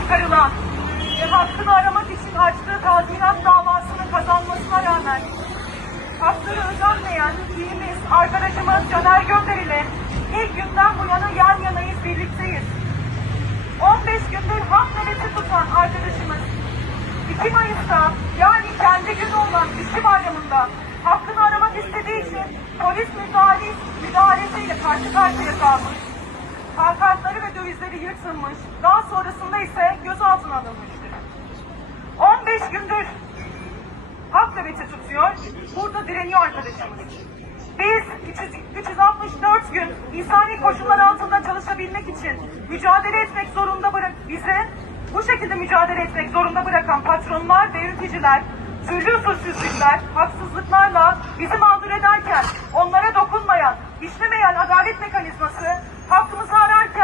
çıkarılan ve hakkını aramak için açtığı tazminat davasını kazanmasına rağmen hakları ödenmeyen iyimiz, arkadaşımız Caner Gönder ile ilk günden bu yana yan yanayız, birlikteyiz. 15 gündür hak nöbeti tutan arkadaşımız 2 Mayıs'ta yani kendi günü olan işçi bayramında hakkını aramak istediği için polis müdahale, müdahalesiyle karşı karşıya kalmış. Ve dövizleri yırtılmış. Daha sonrasında ise gözaltına alınmıştır. 15 gündür hak nöbeti tutuyor. Burada direniyor arkadaşımız. Biz 300 364 gün insani koşullar altında çalışabilmek için mücadele etmek zorunda bırak bize bu şekilde mücadele etmek zorunda bırakan patronlar ve yöneticiler türlü usulsüzlükler, haksızlıklarla bizi mağdur ederken onlara dokunmayan, işlemeyen adalet mekanizması hakkımızı ararken